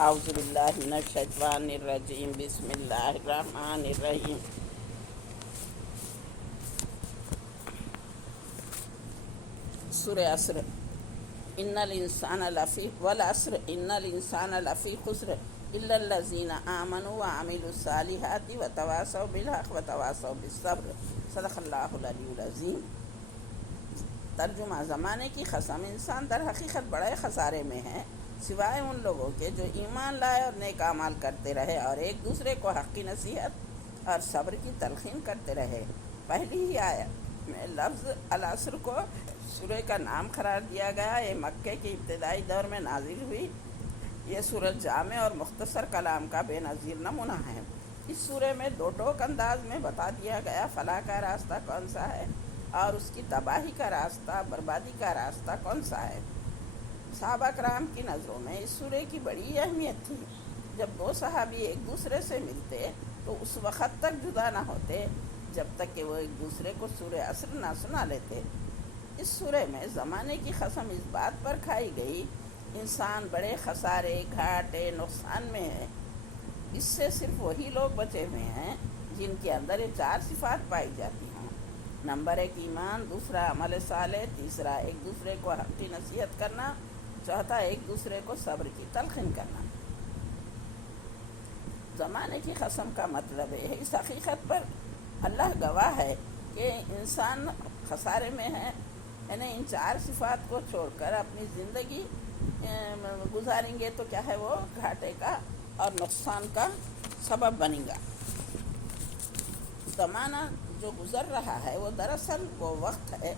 اعوذ باللہ من الشیطان الرجیم بسم اللہ الرحمن الرحیم سورہ عصر ان الانسان لفی والعصر ان الانسان لفی خسر الا الذین آمنوا وعملوا الصالحات وتواصوا بالحق وتواصوا بالصبر صدق اللہ العلی العظیم۔ ترجمہ: زمانے کی قسم، انسان در حقیقت بڑے خسارے میں ہے سوائے ان لوگوں کے جو ایمان لائے اور نیک اعمال کرتے رہے اور ایک دوسرے کو حق کی نصیحت اور صبر کی تلقین کرتے رہے۔ پہلی ہی آیت میں لفظ العصر کو سورہ کا نام قرار دیا گیا۔ یہ مکے کے ابتدائی دور میں نازل ہوئی۔ یہ سورۃ جامع اور مختصر کلام کا بے نظیر نمونہ ہے۔ اس سورہ میں دو ٹوک انداز میں بتا دیا گیا فلاح کا راستہ کون سا ہے اور اس کی تباہی کا راستہ، بربادی کا راستہ کون سا ہے۔ صحابہ کرام کی نظروں میں اس سورہ کی بڑی اہمیت تھی۔ جب دو صحابی ایک دوسرے سے ملتے تو اس وقت تک جدا نہ ہوتے جب تک کہ وہ ایک دوسرے کو سورہ عصر نہ سنا لیتے۔ اس سورہ میں زمانے کی قسم اس بات پر کھائی گئی انسان بڑے خسارے، گھاٹے، نقصان میں ہے۔ اس سے صرف وہی لوگ بچے ہوئے ہیں جن کے اندر یہ چار صفات پائی جاتی ہیں۔ نمبر 1 ایمان، دوسرا عمل صالح، تیسرا ایک دوسرے کو حق کی نصیحت کرنا، چوتھا ایک دوسرے کو صبر کی تلقین کرنا۔ زمانے کی قسم کا مطلب ہے اس حقیقت پر اللہ گواہ ہے کہ انسان خسارے میں ہے، یعنی ان چار صفات کو چھوڑ کر اپنی زندگی گزاریں گے تو کیا ہے وہ گھاٹے کا اور نقصان کا سبب بنے گا۔ زمانہ جو گزر رہا ہے وہ دراصل وہ وقت ہے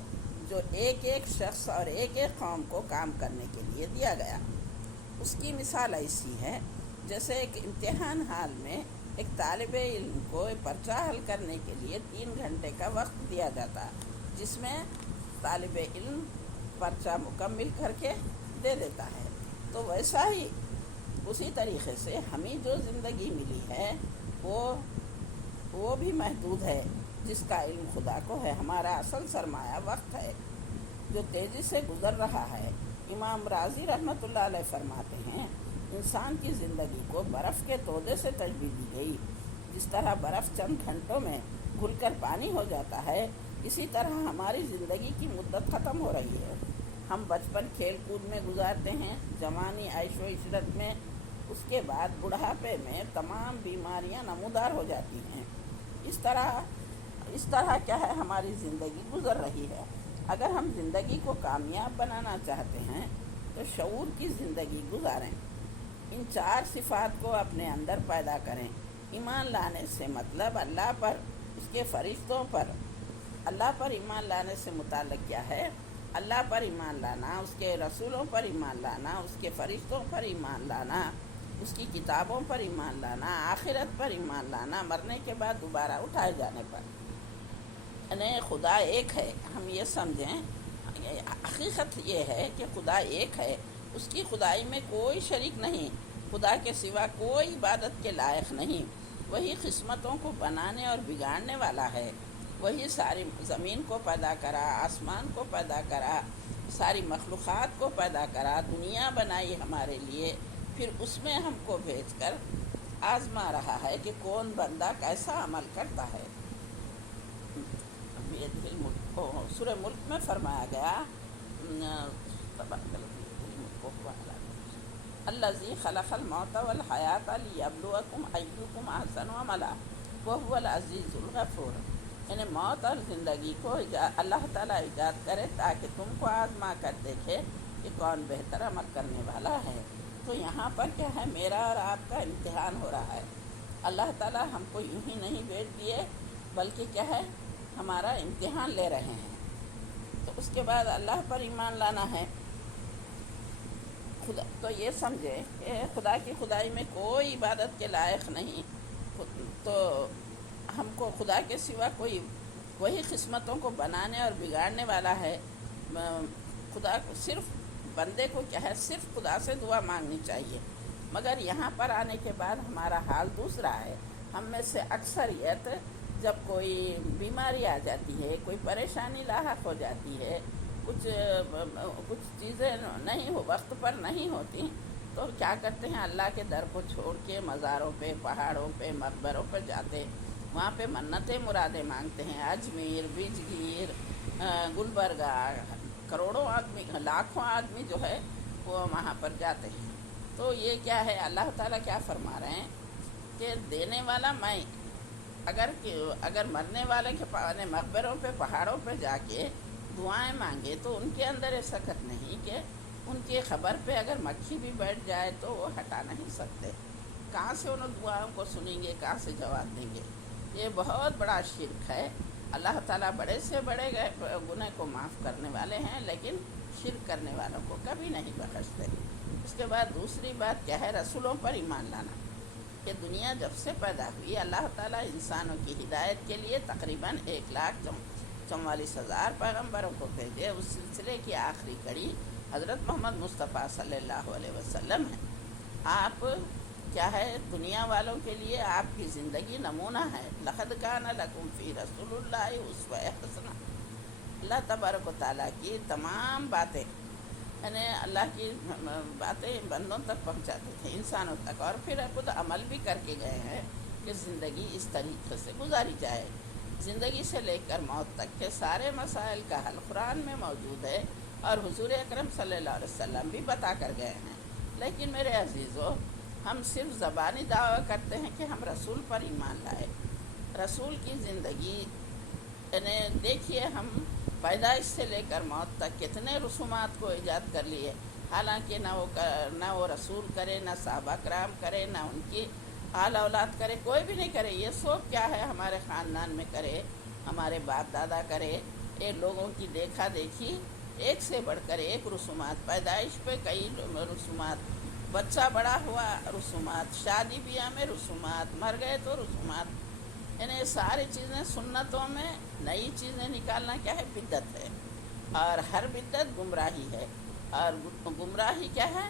جو ایک ایک شخص اور ایک ایک قوم کو کام کرنے کے لیے دیا گیا۔ اس کی مثال ایسی ہے جیسے ایک امتحان حال میں ایک طالب علم کو پرچہ حل کرنے کے لیے 3 گھنٹے کا وقت دیا جاتا جس میں طالب علم پرچہ مکمل کر کے دے دیتا ہے۔ تو ویسا ہی اسی طریقے سے ہمیں جو زندگی ملی ہے وہ بھی محدود ہے، جس کا علم خدا کو ہے۔ ہمارا اصل سرمایہ وقت ہے جو تیزی سے گزر رہا ہے۔ امام راضی رحمۃ اللہ علیہ فرماتے ہیں انسان کی زندگی کو برف کے تودے سے تشبیہ دی گئی۔ جس طرح برف چند گھنٹوں میں گھل کر پانی ہو جاتا ہے، اسی طرح ہماری زندگی کی مدت ختم ہو رہی ہے۔ ہم بچپن کھیل کود میں گزارتے ہیں، جوانی عیش و عشرت میں، اس کے بعد بڑھاپے میں تمام بیماریاں نمودار ہو جاتی ہیں۔ اس طرح کیا ہے ہماری زندگی گزر رہی ہے۔ اگر ہم زندگی کو کامیاب بنانا چاہتے ہیں تو شعور کی زندگی گزاریں، ان 4 صفات کو اپنے اندر پیدا کریں۔ ایمان لانے سے مطلب اللہ پر، اس کے فرشتوں پر۔ اللہ پر ایمان لانے سے متعلق کیا ہے؟ اللہ پر ایمان لانا، اس کے رسولوں پر ایمان لانا، اس کے فرشتوں پر ایمان لانا، اس کی کتابوں پر ایمان لانا، آخرت پر ایمان لانا، مرنے کے بعد دوبارہ اٹھائے جانے پر۔ یعنی خدا ایک ہے، ہم یہ سمجھیں، حقیقت یہ ہے کہ خدا ایک ہے، اس کی خدائی میں کوئی شریک نہیں، خدا کے سوا کوئی عبادت کے لائق نہیں۔ وہی قسمتوں کو بنانے اور بگاڑنے والا ہے۔ وہی ساری زمین کو پیدا کرا، آسمان کو پیدا کرا، ساری مخلوقات کو پیدا کرا، دنیا بنائی ہمارے لیے، پھر اس میں ہم کو بھیج کر آزما رہا ہے کہ کون بندہ کیسا عمل کرتا ہے۔ سورہ ملک میں فرمایا گیا الذی خلق الموت والحیات لیبلوکم ایکم احسن عملا وہو العزیز الغفور۔ یعنی موت اور زندگی کو اللہ تعالیٰ ایجاد کرے تاکہ تم کو آزما کر دیکھے کہ کون بہتر عمل کرنے والا ہے۔ تو یہاں پر کیا ہے، میرا اور آپ کا امتحان ہو رہا ہے۔ اللہ تعالیٰ ہم کو یوں ہی نہیں بھیج دیے بلکہ کیا ہے، ہمارا امتحان لے رہے ہیں۔ تو اس کے بعد اللہ پر ایمان لانا ہے۔ خدا تو یہ سمجھے کہ خدا کی خدائی میں کوئی عبادت کے لائق نہیں، تو ہم کو خدا کے سوا کوئی، وہی قسمتوں کو بنانے اور بگاڑنے والا ہے۔ خدا کو صرف بندے کو کیا ہے، صرف خدا سے دعا مانگنی چاہیے۔ مگر یہاں پر آنے کے بعد ہمارا حال دوسرا ہے۔ ہم میں سے اکثریت جب کوئی بیماری آ جاتی ہے، کوئی پریشانی لاحق ہو جاتی ہے، کچھ چیزیں نہیں ہو وقت پر نہیں ہوتی، تو تو کیا کرتے ہیں، اللہ کے در کو چھوڑ کے مزاروں پہ، پہاڑوں پہ، مقبروں پہ جاتے، وہاں پہ منتیں مرادیں مانگتے ہیں۔ اجمیر، بجگیر، گلبرگہ، کروڑوں آدمی، لاکھوں آدمی جو ہے وہ وہاں پر جاتے ہیں۔ تو یہ کیا ہے، اللہ تعالیٰ کیا فرما رہے ہیں کہ دینے والا میں، اگر مرنے والے کے مقبروں پہ، پہاڑوں پہ جا کے دعائیں مانگے تو ان کے اندر یہ سکت نہیں کہ ان کی خبر پہ اگر مکھی بھی بیٹھ جائے تو وہ ہٹا نہیں سکتے۔ کہاں سے ان دعاؤں کو سنیں گے، کہاں سے جواب دیں گے؟ یہ بہت بڑا شرک ہے۔ اللہ تعالیٰ بڑے سے بڑے گناہ کو معاف کرنے والے ہیں، لیکن شرک کرنے والوں کو کبھی نہیں بخشتے۔ اس کے بعد دوسری بات کیا ہے، رسولوں پر ایمان لانا۔ کہ دنیا جب سے پیدا ہوئی اللہ تعالیٰ انسانوں کی ہدایت کے لیے تقریباً 1,44,000 پیغمبروں کو بھیجے۔ اس سلسلے کی آخری کڑی حضرت محمد مصطفیٰ صلی اللہ علیہ وسلم ہے۔ آپ کیا ہے، دنیا والوں کے لیے آپ کی زندگی نمونہ ہے۔ لقد کان لکم فی رسول اللہ اسوہ حسنہ۔ اللہ تبارک و تعالیٰ کی تمام باتیں، یعنی اللہ کی باتیں بندوں تک پہنچاتے تھے، انسانوں تک، اور پھر خود عمل بھی کر کے گئے ہیں کہ زندگی اس طریقے سے گزاری جائے۔ زندگی سے لے کر موت تک کے سارے مسائل کا حل قرآن میں موجود ہے، اور حضور اکرم صلی اللہ علیہ وسلم بھی بتا کر گئے ہیں۔ لیکن میرے عزیزو، ہم صرف زبانی دعویٰ کرتے ہیں کہ ہم رسول پر ایمان لائے۔ رسول کی زندگی، یعنی دیکھیے، ہم پیدائش سے لے کر موت تک کتنے رسومات کو ایجاد کر لیے، حالانکہ نہ وہ رسول کرے، نہ صحابہ کرام کرے، نہ ان کی آل اولاد کرے، کوئی بھی نہیں کرے۔ یہ سب کیا ہے، ہمارے خاندان میں کرے، ہمارے باپ دادا کرے۔ یہ لوگوں کی دیکھا دیکھی، ایک سے بڑھ کر ایک رسومات، پیدائش پہ کئی رسومات، بچہ بڑا ہوا رسومات، شادی بیاہ میں رسومات، مر گئے تو رسومات۔ یعنی ساری چیزیں سنتوں میں نئی چیزیں نکالنا کیا ہے، بدعت ہے، اور ہر بدعت گمراہی ہے، اور گمراہی کیا ہے،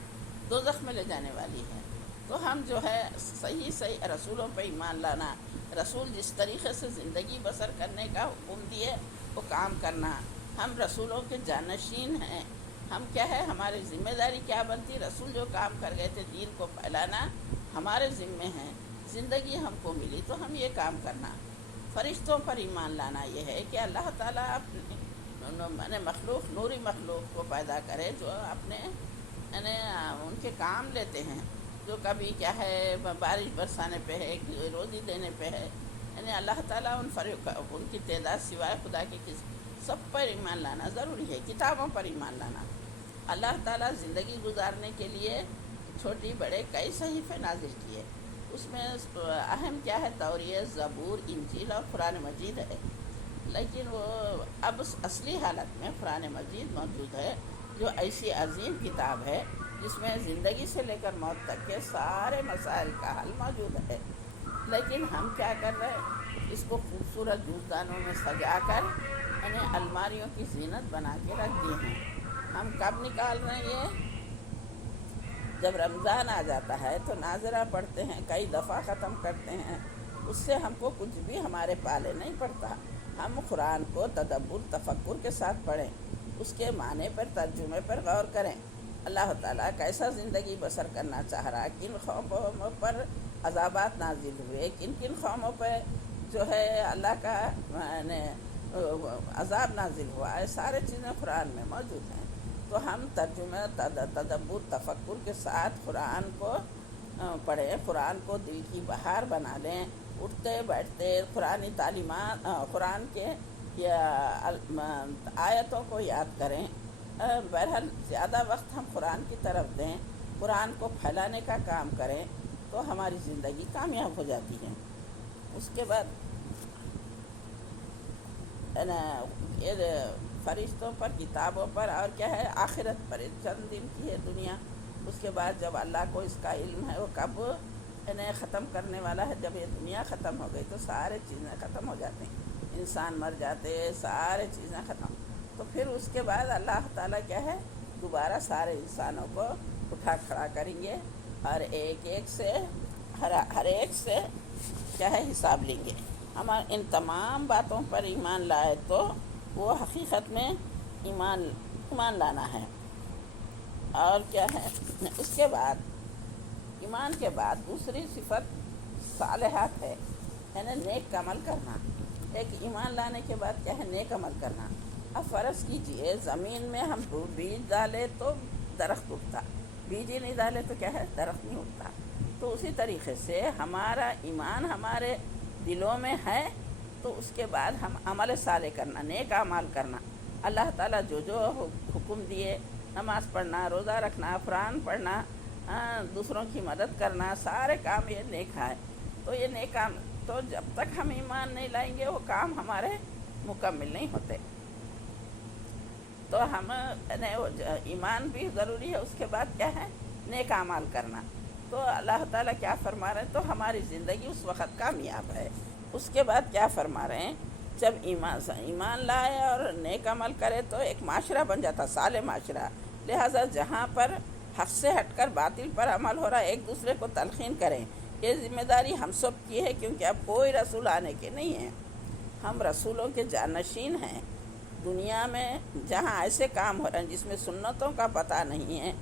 دوزخ میں لے جانے والی ہے۔ تو ہم جو ہے صحیح رسولوں پہ ایمان لانا، رسول جس طریقے سے زندگی بسر کرنے کا حکم دیے وہ کام کرنا۔ ہم رسولوں کے جانشین ہیں۔ ہم کیا ہے، ہماری ذمہ داری کیا بنتی، رسول جو کام کر گئے تھے دین کو پھیلانا، ہمارے ذمے ہیں۔ زندگی ہم کو ملی تو ہم یہ کام کرنا۔ فرشتوں پر ایمان لانا یہ ہے کہ اللہ تعالیٰ اپنے مخلوق، نوری مخلوق کو پیدا کرے جو اپنے یعنی ان کے کام لیتے ہیں، جو کبھی کیا ہے بارش برسانے پہ ہے، روزی دینے پہ ہے۔ یعنی اللہ تعالیٰ ان کی تعداد سوائے خدا کی سب پر ایمان لانا ضروری ہے۔ کتابوں پر ایمان لانا، اللہ تعالیٰ زندگی گزارنے کے لیے چھوٹی بڑے کئی صحیفے نازل کیے، اس میں اہم کیا ہے، توریت، زبور، انجیل اور قرآن مجید ہے۔ لیکن وہ اب اصلی حالت میں قرآن مجید موجود ہے، جو ایسی عظیم کتاب ہے جس میں زندگی سے لے کر موت تک کے سارے مسائل کا حل موجود ہے۔ لیکن ہم کیا کر رہے ہیں، اس کو خوبصورت جوزدانوں میں سجا کر یعنی الماریوں کی زینت بنا کے رکھ دیے ہیں۔ ہم کب نکال رہے ہیں یہ؟ جب رمضان آ جاتا ہے تو ناظرہ پڑھتے ہیں، کئی دفعہ ختم کرتے ہیں، اس سے ہم کو کچھ بھی ہمارے پالے نہیں پڑتا۔ ہم قرآن کو تدبر، تفکر کے ساتھ پڑھیں، اس کے معنی پر، ترجمے پر غور کریں۔ اللہ تعالیٰ کیسا زندگی بسر کرنا چاہ رہا، کن قوموں پر عذابات نازل ہوئے، کن کن قوموں پہ جو ہے اللہ کا عذاب نازل ہوا ہے، سارے چیزیں قرآن میں موجود ہیں۔ تو ہم ترجمہ، تدبر، تفکر کے ساتھ قرآن کو پڑھیں، قرآن کو دل کی بہار بنا لیں، اٹھتے بیٹھتے قرآنی تعلیمات، قرآن کے آیتوں کو یاد کریں۔ بہرحال زیادہ وقت ہم قرآن کی طرف دیں، قرآن کو پھیلانے کا کام کریں تو ہماری زندگی کامیاب ہو جاتی ہے۔ اس کے بعد فرشتوں پر، کتابوں پر، اور کیا ہے، آخرت پر، چند دن کی ہے دنیا۔ اس کے بعد جب اللہ کو اس کا علم ہے وہ کب انہیں ختم کرنے والا ہے، جب یہ دنیا ختم ہو گئی تو سارے چیزیں ختم ہو جاتے ہیں، انسان مر جاتے، سارے چیزیں ختم۔ تو پھر اس کے بعد اللہ تعالیٰ کیا ہے، دوبارہ سارے انسانوں کو اٹھا کھڑا کریں گے، اور ایک ایک سے ہر ایک سے کیا ہے حساب لیں گے۔ ہم ان تمام باتوں پر ایمان لائے تو وہ حقیقت میں ایمان لانا ہے۔ اور کیا ہے، اس کے بعد ایمان کے بعد دوسری صفت صالحات ہے، یعنی نیک عمل کرنا۔ ایک ایمان لانے کے بعد کیا ہے؟ نیک عمل کرنا۔ اب فرض کیجئے زمین میں ہم بیج ڈالے تو درخت اٹھتا، بیج ہی نہیں ڈالے تو کیا ہے؟ درخت نہیں اٹھتا۔ تو اسی طریقے سے ہمارا ایمان ہمارے دلوں میں ہے تو اس کے بعد ہم عمل صالح کرنا، نیک اعمال کرنا، اللہ تعالیٰ جو جو حکم دیے، نماز پڑھنا، روزہ رکھنا، قرآن پڑھنا، دوسروں کی مدد کرنا، سارے کام یہ نیک ہے۔ تو یہ نیک کام، تو جب تک ہم ایمان نہیں لائیں گے وہ کام ہمارے مکمل نہیں ہوتے۔ تو ہم ایمان بھی ضروری ہے، اس کے بعد کیا ہے؟ نیک اعمال کرنا۔ تو اللہ تعالیٰ کیا فرما رہے ہیں؟ تو ہماری زندگی اس وقت کامیاب ہے۔ اس کے بعد کیا فرما رہے ہیں؟ جب ایمان لائے اور نیک عمل کرے تو ایک معاشرہ بن جاتا، صالح معاشرہ۔ لہٰذا جہاں پر حق سے ہٹ کر باطل پر عمل ہو رہا ہے، ایک دوسرے کو تلقین کریں۔ یہ ذمہ داری ہم سب کی ہے، کیونکہ اب کوئی رسول آنے کے نہیں ہیں، ہم رسولوں کے جانشین ہیں۔ دنیا میں جہاں ایسے کام ہو رہے ہیں جس میں سنتوں کا پتہ نہیں ہے،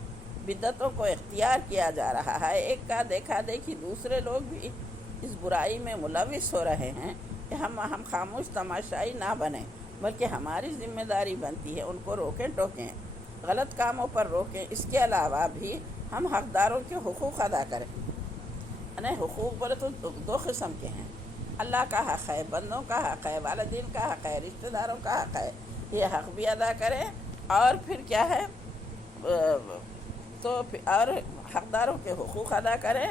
بدعتوں کو اختیار کیا جا رہا ہے، ایک کا دیکھا دیکھی دوسرے لوگ بھی اس برائی میں ملوث ہو رہے ہیں، کہ ہم خاموش تماشائی نہ بنیں، بلکہ ہماری ذمہ داری بنتی ہے ان کو روکیں ٹوکیں، غلط کاموں پر روکیں۔ اس کے علاوہ بھی ہم حقداروں کے حقوق ادا کریں۔ یعنی حقوق بولے تو دو قسم کے ہیں، اللہ کا حق ہے، بندوں کا حق ہے، والدین کا حق ہے، رشتہ داروں کا حق ہے، یہ حق بھی ادا کریں۔ اور پھر کیا ہے؟ اور حقداروں کے حقوق ادا کریں،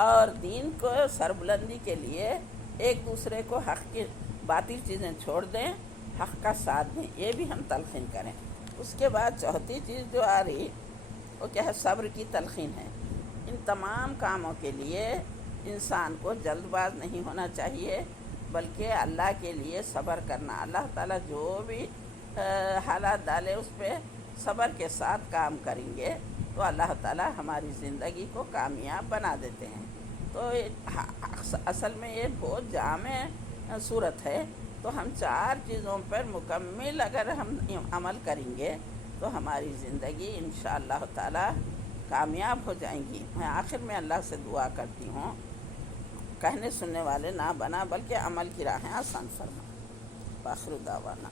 اور دین کو سربلندی کے لیے ایک دوسرے کو حق کی باطل چیزیں چھوڑ دیں، حق کا ساتھ دیں، یہ بھی ہم تلقین کریں۔ اس کے بعد چوتھی چیز جو آ رہی وہ کیا ہے؟ صبر کی تلقین ہے۔ ان تمام کاموں کے لیے انسان کو جلد باز نہیں ہونا چاہیے، بلکہ اللہ کے لیے صبر کرنا۔ اللہ تعالیٰ جو بھی حالات ڈالے اس پہ صبر کے ساتھ کام کریں گے تو اللہ تعالیٰ ہماری زندگی کو کامیاب بنا دیتے ہیں۔ تو اصل میں یہ بہت جامع صورت ہے۔ تو ہم چار چیزوں پر مکمل اگر ہم عمل کریں گے تو ہماری زندگی انشاءاللہ تعالیٰ کامیاب ہو جائیں گی۔ میں آخر میں اللہ سے دعا کرتی ہوں، کہنے سننے والے نہ بنا بلکہ عمل کی راہیں آسان فرما۔ آخر دعوانا